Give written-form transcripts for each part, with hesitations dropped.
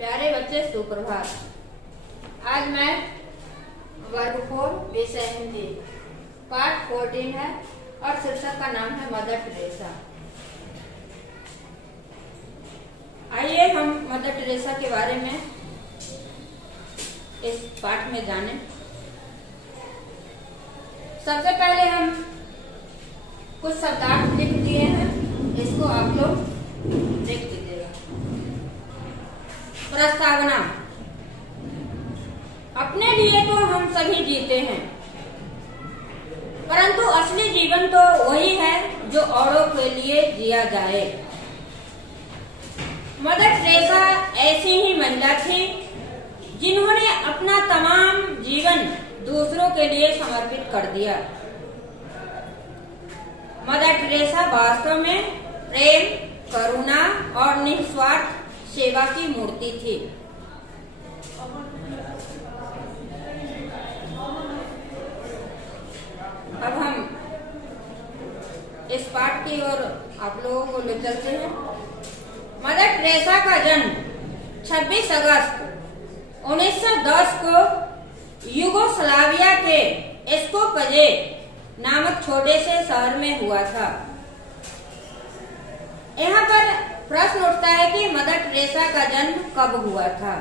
प्यारे बच्चे सुप्रभात। आज मैं वर्ग 4 विषय हिंदी पाठ 14 है और शीर्षक का नाम है मदर टेरेसा। आइए हम मदर टेरेसा के बारे में इस पाठ में जानें। सबसे पहले हम कुछ शब्दार्थ लिख दिए हैं, इसको आप लोग देख लीजिएगा। प्रस्तावना। अपने लिए तो हम सभी जीते हैं, परंतु असली जीवन तो वही है जो औरों के लिए जिया जाए। मदर टेरेसा ऐसी ही महिला थी जिन्होंने अपना तमाम जीवन दूसरों के लिए समर्पित कर दिया। मदर टेरेसा वास्तव में प्रेम, करुणा और निस्वार्थ सेवा की मूर्ति थी। अब हम इस पाठ की ओर आप लोगों को ले चलते हैं। मदर टेरेसा का जन्म 26 अगस्त 1910 को यूगोस्लाविया के स्कोपजे नामक छोटे से शहर में हुआ था। यहाँ पर प्रश्न उठता है कि मदर टेरेसा का जन्म कब हुआ था।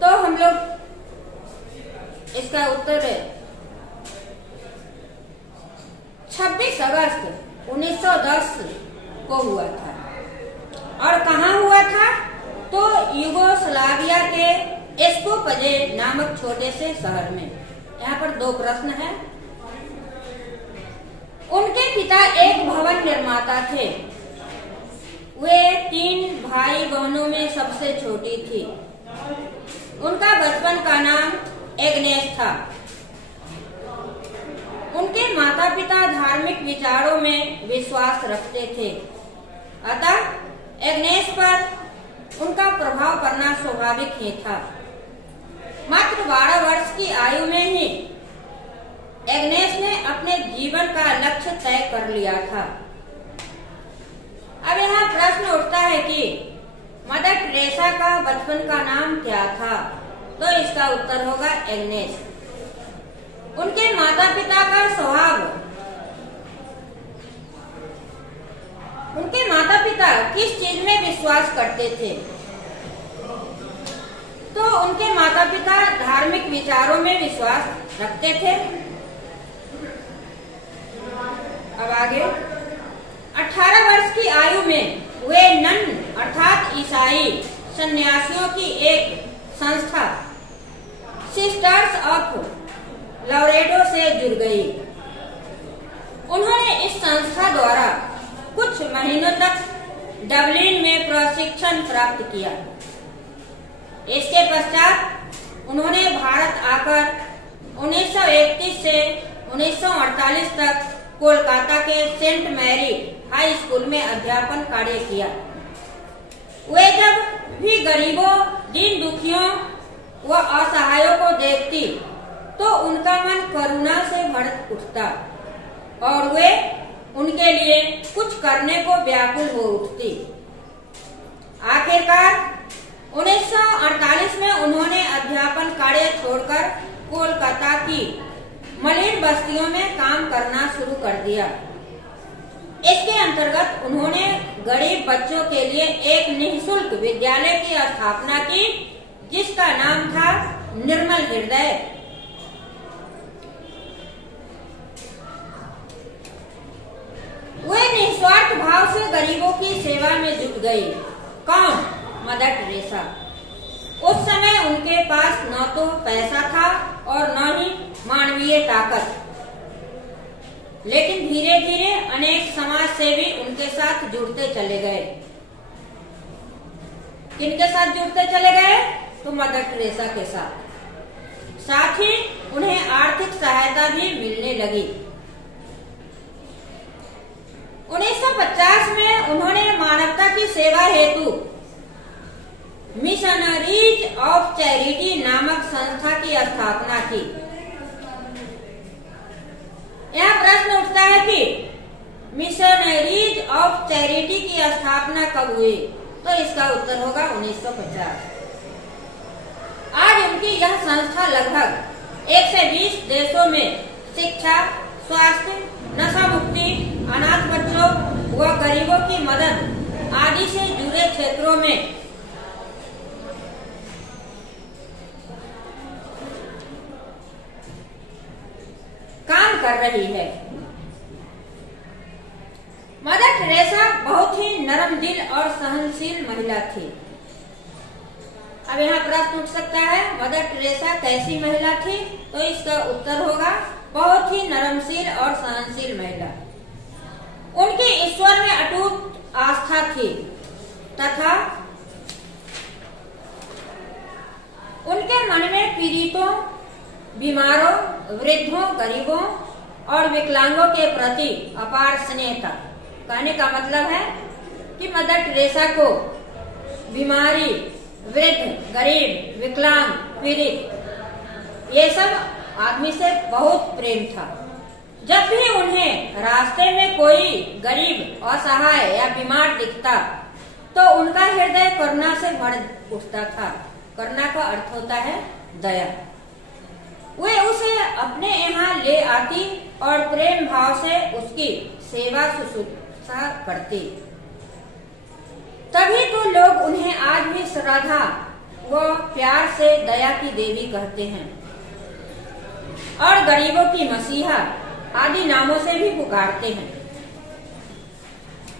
तो हम लोग इसका उत्तर 26 अगस्त 1910 को हुआ था। और कहाँ हुआ था? तो यूगोस्लाविया के स्कोपजे नामक छोटे से शहर में। यहाँ पर दो प्रश्न हैं। उनके पिता एक भवन निर्माता थे। वे 3 भाई बहनों में सबसे छोटी थी। उनका बचपन का नाम एग्नेस था। उनके माता पिता धार्मिक विचारों में विश्वास रखते थे, अतः एग्नेस पर उनका प्रभाव पड़ना स्वाभाविक ही था। मात्र 12 वर्ष की आयु में ही एग्नेस ने अपने जीवन का लक्ष्य तय कर लिया था। अब यहाँ प्रश्न उठता है कि मदर टेरेसा का बचपन का नाम क्या था? तो इसका उत्तर होगा एग्नेस। उनके माता पिता का स्वभाव, उनके माता पिता किस चीज में विश्वास करते थे? तो उनके माता पिता धार्मिक विचारों में विश्वास रखते थे। अब आगे 18 वर्ष की आयु में वे नन अर्थात ईसाई सन्यासियों की एक संस्था सिस्टर्स ऑफ लॉरेटो से जुड़ गई। उन्होंने इस संस्था द्वारा कुछ महीनों तक डबलिन में प्रशिक्षण प्राप्त किया। इसके पश्चात उन्होंने भारत आकर 1931 से 1948 तक कोलकाता के सेंट मैरी हाई स्कूल में अध्यापन कार्य किया। वे जब भी गरीबों, दीन दुखियों व असहायों को देखती तो उनका मन करुणा से भर उठता और वे उनके लिए कुछ करने को व्याकुल हो उठती। आखिरकार 1948 में उन्होंने अध्यापन कार्य छोड़कर कोलकाता की मलिन बस्तियों में काम करना शुरू कर दिया। इसके अंतर्गत उन्होंने गरीब बच्चों के लिए एक निःशुल्क विद्यालय की स्थापना की, जिसका नाम था निर्मल हृदय। वे निस्वार्थ भाव से गरीबों की सेवा में जुट गई। कौन? Mother Teresa. उस समय उनके पास न तो पैसा था और न ही मानवीय ताकत, लेकिन धीरे धीरे अनेक समाज सेवी उनके साथ जुड़ते चले गए। किनके साथ जुड़ते चले गए? तो मदर टेरेसा के साथ। साथ ही उन्हें आर्थिक सहायता भी मिलने लगी। 1950 में उन्होंने मानवता की सेवा हेतु मिशनरीज ऑफ चैरिटी नामक संस्था की स्थापना की। यह प्रश्न उठता है कि मिशनरीज ऑफ चैरिटी की स्थापना कब हुई? तो इसका उत्तर होगा 1950। उनकी यह संस्था लगभग 120 देशों में शिक्षा, स्वास्थ्य, नशा मुक्ति, अनाथ बच्चों व गरीबों की मदद आदि से जुड़े क्षेत्रों में काम कर रही है। मदर टेरेसा बहुत ही नरम दिल और सहनशील महिला थी। अब यहाँ प्रश्न उठ सकता है, मदर टेरेसा कैसी महिला थी? तो इसका उत्तर होगा बहुत ही नरमशील और सहनशील महिला। उनकी ईश्वर में अटूट आस्था थी तथा उनके मन में पीड़ितों, बीमारों, वृद्धों, गरीबों और विकलांगों के प्रति अपार स्नेह था। कहने का मतलब है कि मदर टेरेसा को बीमारी, वृद्ध, गरीब, विकलांग, पीड़ित ये सब आदमी से बहुत प्रेम था। जब भी उन्हें रास्ते में कोई गरीब, असहाय या बीमार दिखता तो उनका हृदय करुणा से भर उठता था। करुणा का अर्थ होता है दया। वे उसे अपने यहाँ ले आती और प्रेम भाव से उसकी सेवा शुश्रूषा करती। तभी तो लोग उन्हें आज भी श्रद्धा व प्यार से दया की देवी कहते हैं और गरीबों की मसीहा आदि नामों से भी पुकारते हैं।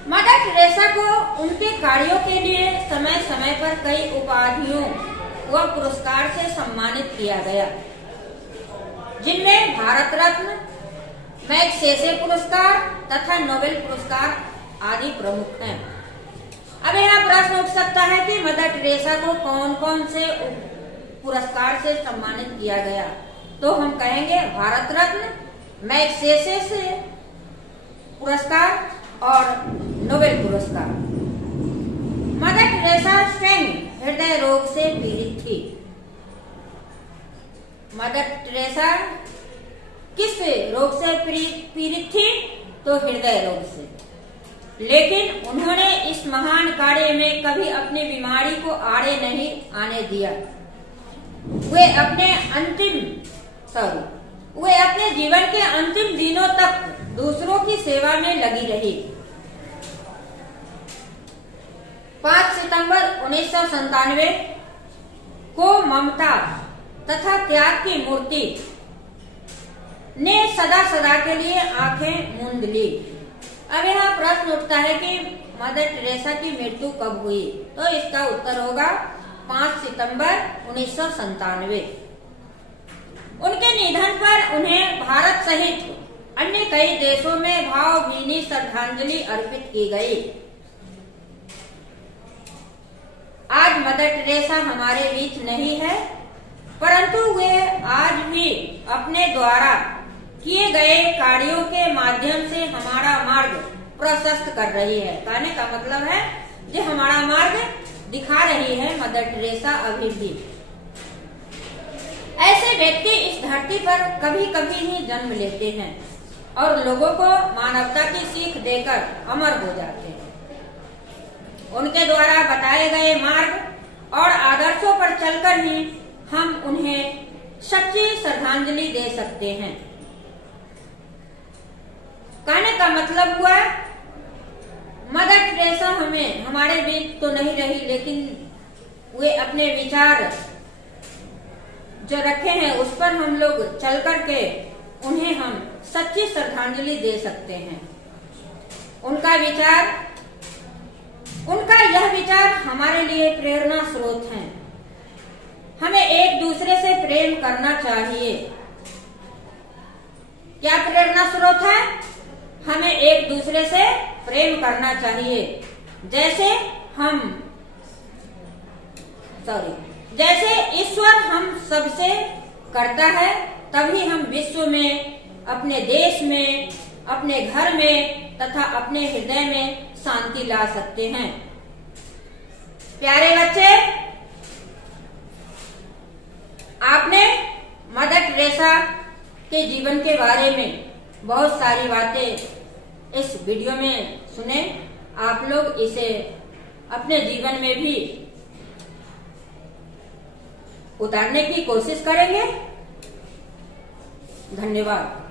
मदर टेरेसा को उनके कार्यों के लिए समय समय पर कई उपाधियों व पुरस्कार से सम्मानित किया गया, जिनमें भारत रत्न, मैग्सेसे पुरस्कार तथा नोबेल पुरस्कार आदि प्रमुख हैं। अब यहाँ प्रश्न उठ सकता है कि मदर टेरेसा को कौन कौन से पुरस्कार से सम्मानित किया गया? तो हम कहेंगे भारत रत्न, मैग्सेसे पुरस्कार और नोबेल पुरस्कार। मदर टेरेसा स्वयं हृदय रोग से पीड़ित थी। मदर टेरेसा किस रोग से पीड़ित थी? तो हृदय रोग से। लेकिन उन्होंने इस महान कार्य में कभी अपनी बीमारी को आड़े नहीं आने दिया। वे अपने जीवन के अंतिम दिनों तक दूसरों की सेवा में लगी रही। 5 सितंबर 1997 को ममता तथा त्याग की मूर्ति ने सदा सदा के लिए आंखें मूंद ली। अब यहाँ प्रश्न उठता है कि मदर टेरेसा की मृत्यु कब हुई? तो इसका उत्तर होगा 5 सितंबर 1997। उनके निधन पर उन्हें भारत सहित अन्य कई देशों में भावभीनी श्रद्धांजलि अर्पित की गई। आज मदर टेरेसा हमारे बीच नहीं है, परंतु वे आज भी अपने द्वारा किए गए कार्यों के माध्यम से हमारा मार्ग प्रशस्त कर रही है। कहने का मतलब है जो हमारा मार्ग दिखा रही है मदर टेरेसा अभी भी। ऐसे व्यक्ति इस धरती पर कभी कभी ही जन्म लेते हैं और लोगों को मानवता की सीख देकर अमर हो जाते हैं। उनके द्वारा बताए गए मार्ग और आदर्शों पर चलकर ही हम उन्हें सच्ची श्रद्धांजलि दे सकते हैं। कहने का मतलब हुआ मदर टेरेसा हमारे बीच तो नहीं रही, लेकिन वे अपने विचार जो रखे हैं उस पर हम लोग चल करके उन्हें हम सच्ची श्रद्धांजलि दे सकते हैं। उनका यह विचार हमारे लिए प्रेरणा स्रोत है। हमें एक दूसरे से प्रेम करना चाहिए। क्या प्रेरणा स्रोत है? हमें एक दूसरे से प्रेम करना चाहिए। जैसे ईश्वर हम सबसे करता है, तभी हम विश्व में, अपने देश में, अपने घर में तथा अपने हृदय में शांति ला सकते हैं। प्यारे बच्चे, आपने मदर टेरेसा के जीवन के बारे में बहुत सारी बातें इस वीडियो में सुने। आप लोग इसे अपने जीवन में भी उतारने की कोशिश करेंगे। धन्यवाद।